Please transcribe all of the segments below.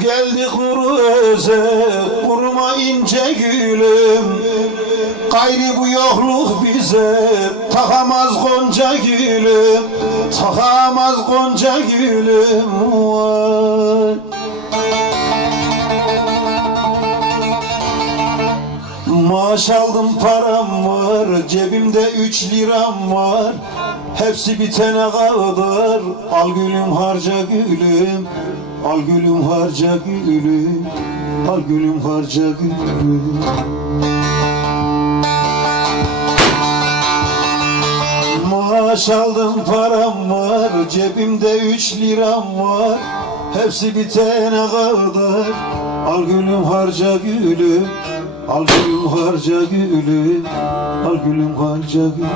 geldi kuru öze Kuruma ince gülüm. Gayri bu yokluk bize Takamaz gonca gülüm. Takamaz gonca gülüm Vay Maaş aldım param var Cebimde üç liram var. Hepsi bitene kadar Al gülüm harca gülüm. Al gülüm harca gülüm. Al gülüm harca gülüm. Maaş aldım param var Cebimde üç liram var. Hepsi bitene kadar Al gülüm harca gülüm Al gülüm harca gülüm Al gülüm harca gülüm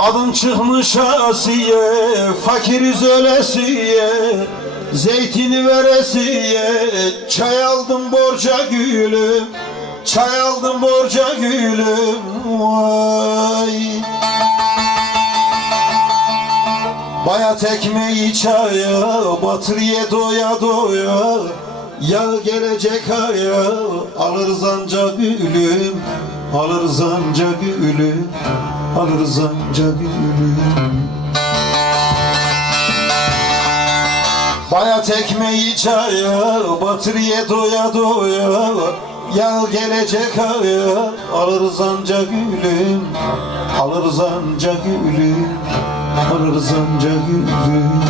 Adın çıkmış Asiye, fakiriz ölesiye Zeytini veresiye, çay aldım borca gülüm Çay aldım borca gülüm, vay. Bayat ekmeği çaya, batırıya doya doya. Ya gelecek aya, alırız anca gülüm Alırız anca gülüm, alırız anca gülüm Bayat ekmeği çaya, batırıya doya doya. Ya gelecek aya, alırız anca gülüm. Alırız anca gülüm, alırız anca gülüm